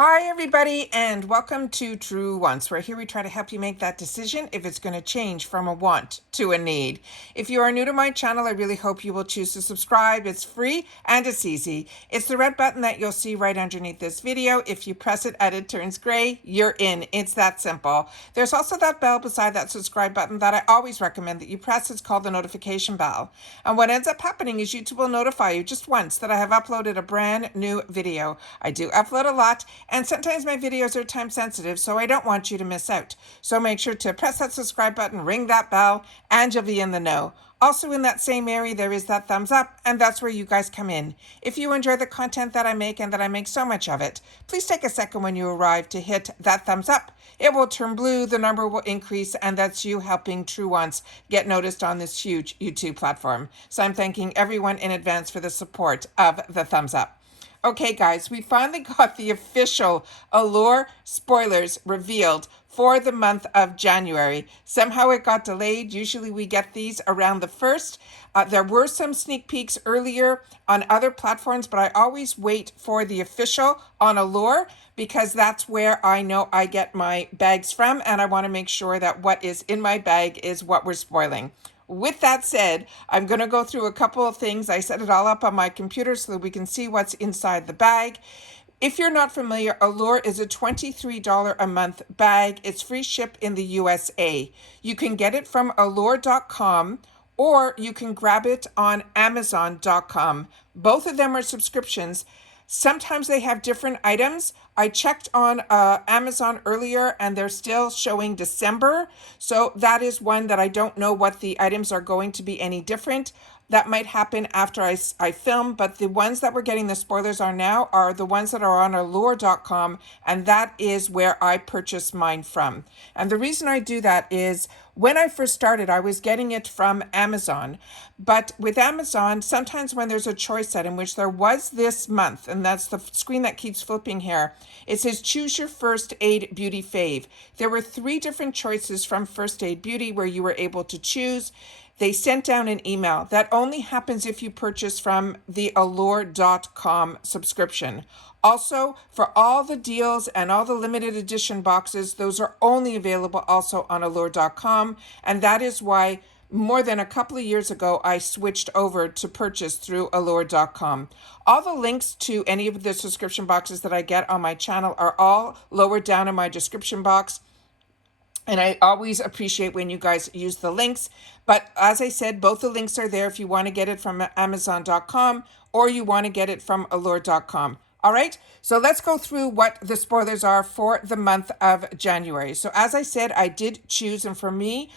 Hi, everybody, and welcome to True Wants, where here we try to help you make that decision if it's going to change from a want to a need. If you are new to my channel, I really hope you will choose to subscribe. It's free and it's easy. It's the red button that you'll see right underneath this video. If you press it and it turns gray, you're in. It's that simple. There's also that bell beside that subscribe button that I always recommend that you press. It's called the notification bell. And what ends up happening is YouTube will notify you just once that I have uploaded a brand new video. I do upload a lot, and sometimes my videos are time sensitive, so I don't want you to miss out. So make sure to press that subscribe button, ring that bell, and you'll be in the know. Also in that same area, there is that thumbs up, and that's where you guys come in. If you enjoy the content that I make and that I make so much of it, please take a second when you arrive to hit that thumbs up. It will turn blue, the number will increase, and that's you helping True Wants get noticed on this huge YouTube platform. So I'm thanking everyone in advance for the support of the thumbs up. Okay, guys, we finally got the official Allure spoilers revealed for the month of January. Somehow it got delayed. Usually we get these around the 1st. There were some sneak peeks earlier on other platforms, but I always wait for the official on Allure because that's where I know I get my bags from, and I want to make sure that what is in my bag is what we're spoiling. With that said, I'm going to go through a couple of things. I set it all up on my computer so that we can see what's inside the bag. If you're not familiar, Allure is a $23 a month bag. It's free ship in the USA. You can get it from allure.com or you can grab it on amazon.com. Both of them are subscriptions. Sometimes they have different items. I checked on Amazon earlier and they're still showing December. So that is one that I don't know what the items are going to be any different. That might happen after I film, but the ones that we're getting the spoilers on now are the ones that are on allure.com, and that is where I purchased mine from. And the reason I do that is when I first started, I was getting it from Amazon. But with Amazon, sometimes when there's a choice set, in which there was this month, and that's the screen that keeps flipping here, it says choose your First Aid Beauty fave. There were 3 different choices from First Aid Beauty where you were able to choose. They sent down an email. That only happens if you purchase from the allure.com subscription. Also, for all the deals and all the limited edition boxes, those are only available also on allure.com. And that is why more than a couple of years ago, I switched over to purchase through allure.com. All the links to any of the subscription boxes that I get on my channel are all lower down in my description box. And I always appreciate when you guys use the links. But as I said, both the links are there if you want to get it from amazon.com or you want to get it from allure.com. All right, so let's go through what the spoilers are for the month of January. So as I said, I did choose, and for me,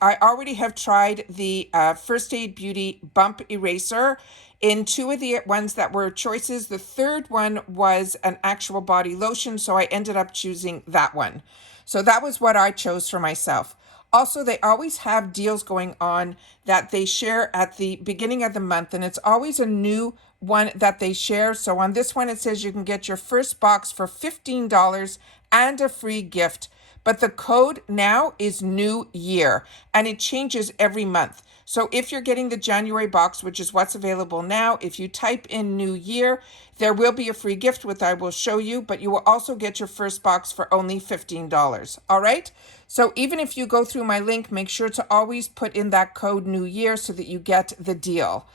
I already have tried the First Aid Beauty Bump Eraser in 2 of the ones that were choices. The third one was an actual body lotion, so I ended up choosing that one. So that was what I chose for myself. Also, they always have deals going on that they share at the beginning of the month, and it's always a new one that they share. So on this one, it says you can get your first box for $15 and a free gift. But the code now is New Year, and it changes every month. So if you're getting the January box, which is what's available now, if you type in New Year, there will be a free gift, which I will show you, but you will also get your first box for only $15. All right? So even if you go through my link, make sure to always put in that code New Year so that you get the deal.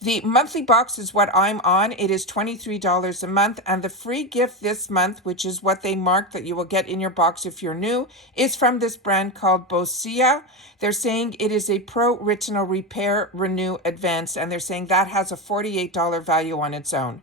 The monthly box is what I'm on. It is $23 a month, and the free gift this month, which is what they mark that you will get in your box if you're new, is from this brand called Boscia. They're saying it is a Pro Retinol Repair Renew Advanced, and they're saying that has a $48 value on its own.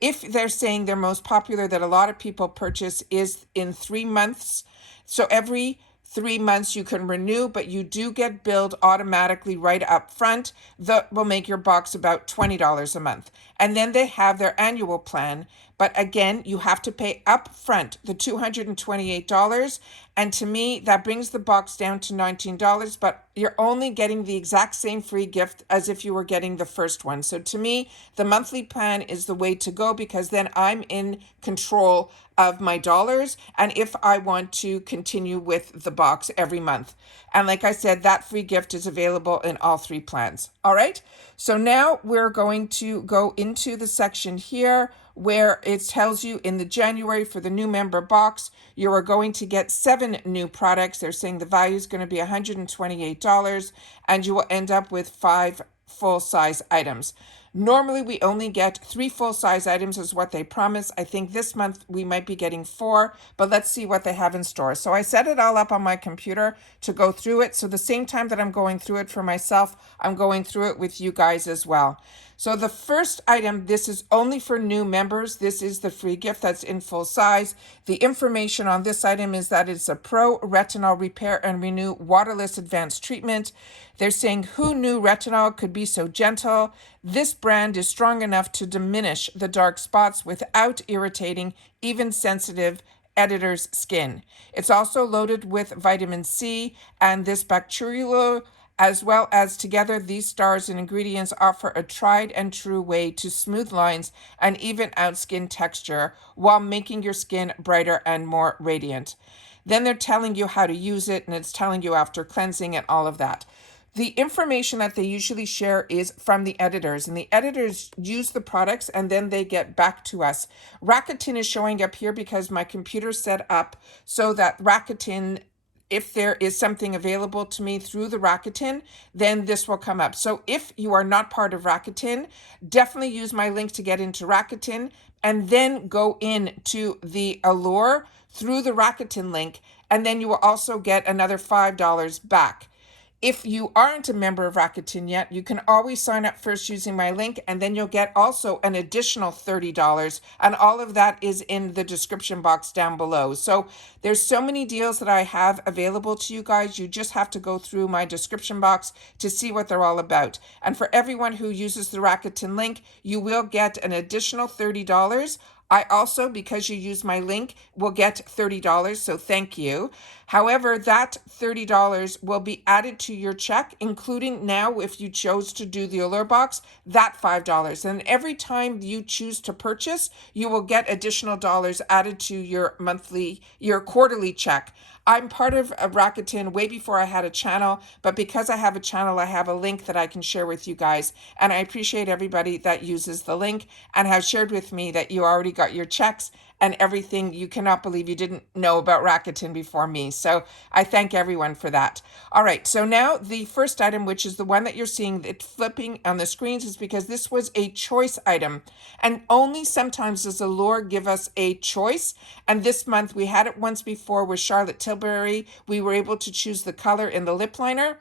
If they're saying their most popular that a lot of people purchase is in 3 months, so every 3 months you can renew, but you do get billed automatically right up front. That will make your box about $20 a month. And then they have their annual plan. But again, you have to pay up front the $228. And to me, that brings the box down to $19, but you're only getting the exact same free gift as if you were getting the first one. So to me, the monthly plan is the way to go because then I'm in control of my dollars and if I want to continue with the box every month. And like I said, that free gift is available in all 3 plans. All right. So now we're going to go into into the section here where it tells you in the January for the new member box, you are going to get 7 new products. They're saying the value is going to be $128 and you will end up with 5 full-size items. Normally, we only get 3 full-size items is what they promise. I think this month we might be getting 4, but let's see what they have in store. So I set it all up on my computer to go through it. So the same time that I'm going through it for myself, I'm going through it with you guys as well. So the first item, this is only for new members. This is the free gift that's in full size. The information on this item is that it's a Pro Retinol Repair and Renew Waterless Advanced Treatment. They're saying, who knew retinol could be so gentle? This brand is strong enough to diminish the dark spots without irritating even sensitive editor's skin. It's also loaded with vitamin C and this bacterial, as well as together these stars and ingredients offer a tried and true way to smooth lines and even out skin texture while making your skin brighter and more radiant. Then they're telling you how to use it, and it's telling you after cleansing and all of that. The information that they usually share is from the editors, and the editors use the products and then they get back to us. Rakuten is showing up here because my computer set up so that Rakuten, if there is something available to me through the Rakuten, then this will come up. So if you are not part of Rakuten, definitely use my link to get into Rakuten and then go into the Allure through the Rakuten link, and then you will also get another $5 back. If you aren't a member of Rakuten yet, you can always sign up first using my link, and then you'll get also an additional $30, and all of that is in the description box down below. So there's so many deals that I have available to you guys. You just have to go through my description box to see what they're all about. And for everyone who uses the Rakuten link, you will get an additional $30. I also, because you use my link, will get $30, so thank you. However, that $30 will be added to your check, including now, if you chose to do the Allure box, that $5. And every time you choose to purchase, you will get additional dollars added to your quarterly check. I'm part of a Rakuten way before I had a channel, but because I have a channel, I have a link that I can share with you guys. And I appreciate everybody that uses the link and have shared with me that you already got your checks and everything. You cannot believe you didn't know about Rakuten before me. So I thank everyone for that. All right, so now the first item, which is the one that you're seeing it flipping on the screens, is because this was a choice item. And only sometimes does Allure give us a choice. And this month we had it once before with Charlotte Tilbury. We were able to choose the color in the lip liner.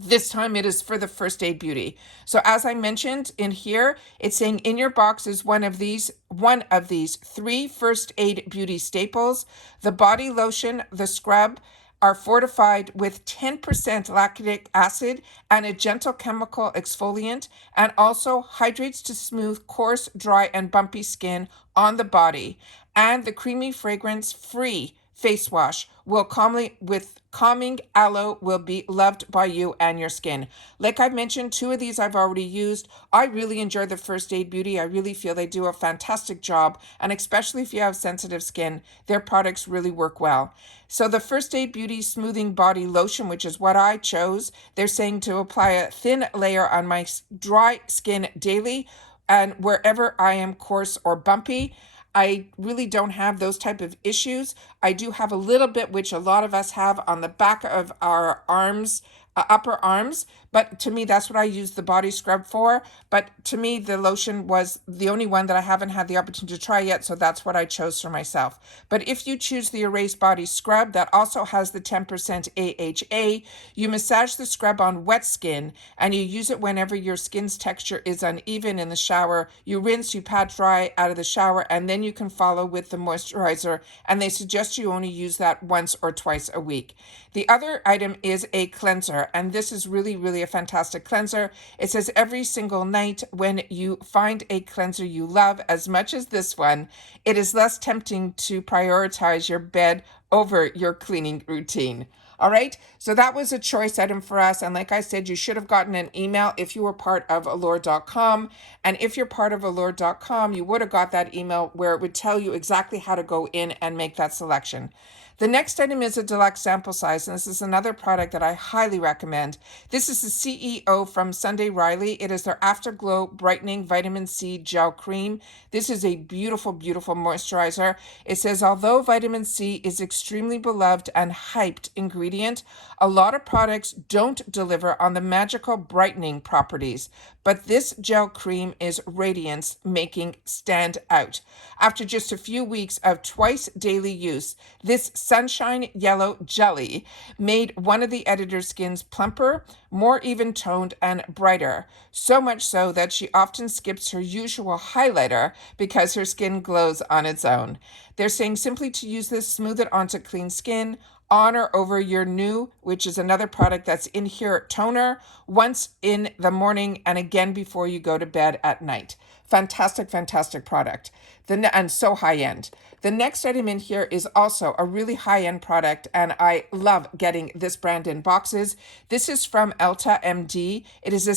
This time it is for the First Aid Beauty. So as I mentioned in here, it's saying in your box is one of these 3 First Aid Beauty staples. The body lotion, the scrub, are fortified with 10% lactic acid and a gentle chemical exfoliant, and also hydrates to smooth coarse, dry, and bumpy skin on the body. And the creamy fragrance-free face wash will calming aloe will be loved by you and your skin. Like I mentioned, 2 of these I've already used. I really enjoy the First Aid Beauty. I really feel they do a fantastic job, and especially if you have sensitive skin, their products really work well. So the First Aid Beauty Smoothing Body Lotion, which is what I chose, they're saying to apply a thin layer on my dry skin daily, and wherever I am coarse or bumpy. I really don't have those type of issues. I do have a little bit, which a lot of us have on the back of our arms, upper arms, but to me, that's what I use the body scrub for. But to me, the lotion was the only one that I haven't had the opportunity to try yet, so that's what I chose for myself. But if you choose the Erase Body Scrub, that also has the 10% AHA, you massage the scrub on wet skin, and you use it whenever your skin's texture is uneven in the shower. You rinse, you pat dry out of the shower, and then you can follow with the moisturizer, and they suggest you only use that once or twice a week. The other item is a cleanser, and this is really, really a fantastic cleanser. It says every single night when you find a cleanser you love as much as this one, it is less tempting to prioritize your bed over your cleaning routine. All right, so that was a choice item for us. And like I said, you should have gotten an email if you were part of Allure.com. And if you're part of Allure.com, you would have got that email where it would tell you exactly how to go in and make that selection. The next item is a deluxe sample size, and this is another product that I highly recommend. This is the CEO from Sunday Riley. It is their Afterglow Brightening Vitamin C Gel Cream. This is a beautiful, beautiful moisturizer. It says, although vitamin C is extremely beloved and hyped ingredient, a lot of products don't deliver on the magical brightening properties, but this gel cream is radiance making stand out. After just a few weeks of twice daily use, this sunshine yellow jelly made one of the editor's skins plumper, more even toned, and brighter. So much so that she often skips her usual highlighter because her skin glows on its own. They're saying simply to use this, smooth it onto clean skin, on or over your new, which is another product that's in here, toner, once in the morning and again before you go to bed at night. Fantastic, fantastic product. And so high end. The next item in here is also a really high end product, and I love getting this brand in boxes. This is from Elta MD. It is a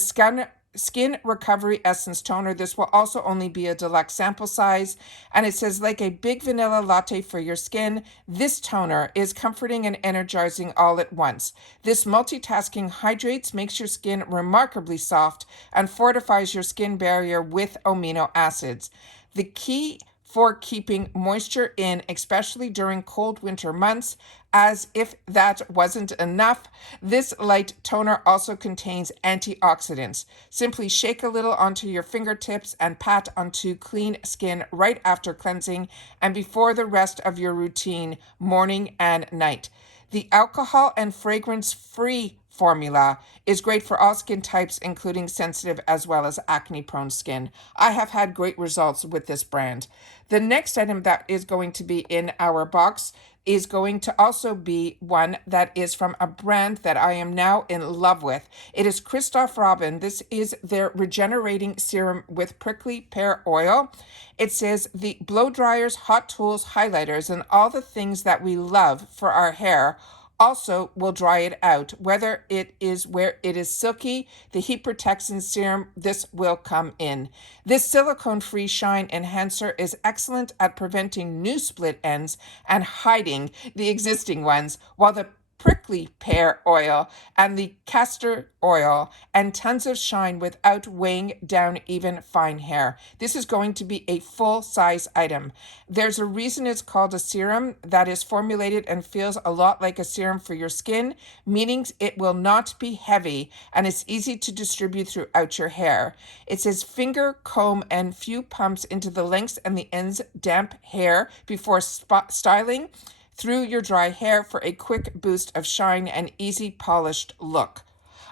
Skin Recovery Essence Toner. This will also only be a deluxe sample size, and it says, like a big vanilla latte for your skin, this toner is comforting and energizing all at once. This multitasking hydrates, makes your skin remarkably soft, and fortifies your skin barrier with amino acids. The key for keeping moisture in, especially during cold winter months. As if that wasn't enough, this light toner also contains antioxidants. Simply shake a little onto your fingertips and pat onto clean skin right after cleansing and before the rest of your routine, morning and night. The alcohol and fragrance-free formula is great for all skin types, including sensitive as well as acne-prone skin. I have had great results with this brand. The next item that is going to be in our box is going to also be one that is from a brand that I am now in love with. It is Christoph Robin. This is their regenerating serum with prickly pear oil. It says the blow dryers, hot tools, highlighters, and all the things that we love for our hair also will dry it out. Whether it is where it is silky, the heat protection serum, this will come in. This silicone-free shine enhancer is excellent at preventing new split ends and hiding the existing ones, while the prickly pear oil and the castor oil and tons of shine without weighing down even fine hair. This is going to be a full-size item. There's a reason it's called a serum that is formulated and feels a lot like a serum for your skin, meaning it will not be heavy and it's easy to distribute throughout your hair. It says finger, comb, and few pumps into the lengths and the ends damp hair before styling through your dry hair for a quick boost of shine and easy polished look.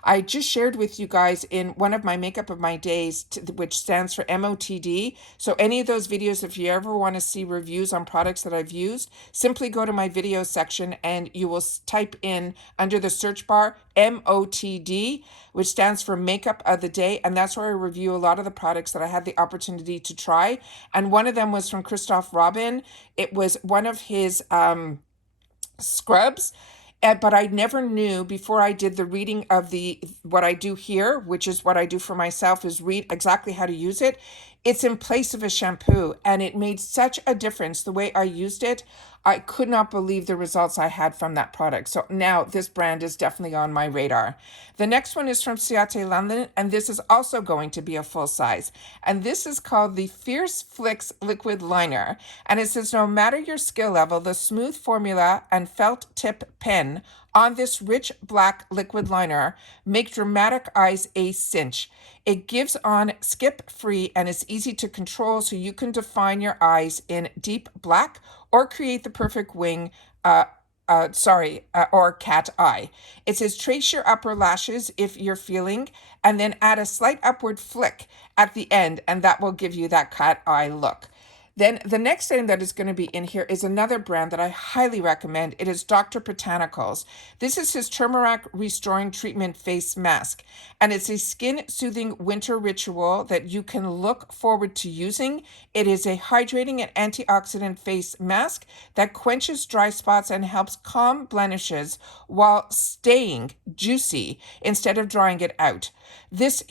I just shared with you guys in one of my Makeup of My Days, which stands for MOTD. So any of those videos, if you ever want to see reviews on products that I've used, simply go to my video section and you will type in under the search bar MOTD, which stands for Makeup of the Day. And that's where I review a lot of the products that I had the opportunity to try. And one of them was from Christoph Robin. It was one of his scrubs. But I never knew before I did the reading of what I do here, which is what I do for myself, is read exactly how to use it. It's in place of a shampoo, and it made such a difference the way I used it. I could not believe the results I had from that product. So now this brand is definitely on my radar. The next one is from Ciate London, and this is also going to be a full size. And this is called the Fierce Flicks Liquid Liner. And it says, no matter your skill level, the smooth formula and felt tip pen on this rich black liquid liner make dramatic eyes a cinch. It gives on skip free and is easy to control, so you can define your eyes in deep black or create the perfect wing or cat eye. It says trace your upper lashes if you're feeling, and then add a slight upward flick at the end, and that will give you that cat eye look. Then the next item that is going to be in here is another brand that I highly recommend. It is Dr. Botanicals. This is his Turmeric Restoring Treatment Face Mask. And it's a skin-soothing winter ritual that you can look forward to using. It is a hydrating and antioxidant face mask that quenches dry spots and helps calm blemishes while staying juicy instead of drying it out. This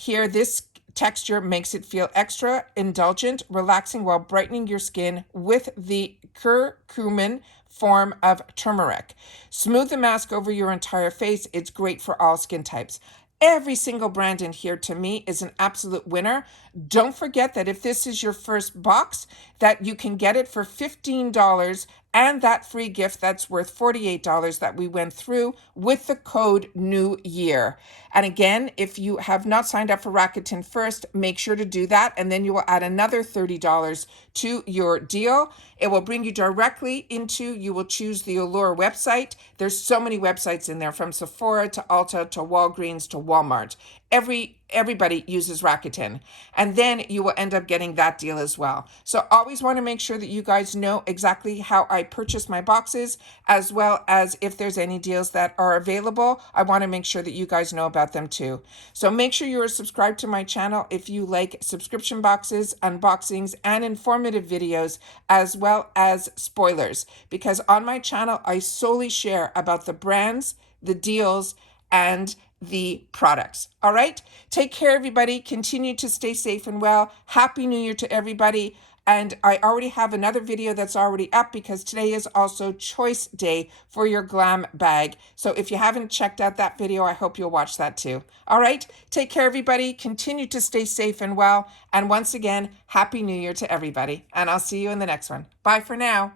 texture makes it feel extra indulgent, relaxing while brightening your skin with the curcumin form of turmeric. Smooth the mask over your entire face. It's great for all skin types. Every single brand in here to me is an absolute winner. Don't forget that if this is your first box, that you can get it for $15 and that free gift that's worth $48 that we went through with the code New Year. And again, if you have not signed up for Rakuten first, make sure to do that, and then you will add another $30 to your deal. It will bring you directly into, you will choose the Allure website. There's so many websites in there, from Sephora to Ulta to Walgreens to Walmart. Everybody uses Rakuten, and then you will end up getting that deal as well. So always want to make sure that you guys know exactly how I purchase my boxes, as well as if there's any deals that are available. I want to make sure that you guys know about them too. So make sure you are subscribed to my channel if you like subscription boxes, unboxings, and informative videos, as well as spoilers, because on my channel I solely share about the brands, the deals, and the products. All right. Take care, everybody. Continue to stay safe and well. Happy New Year to everybody. And I already have another video that's already up, because today is also choice day for your glam bag. So if you haven't checked out that video, I hope you'll watch that too. All right. Take care, everybody. Continue to stay safe and well. And once again, Happy New Year to everybody. And I'll see you in the next one. Bye for now.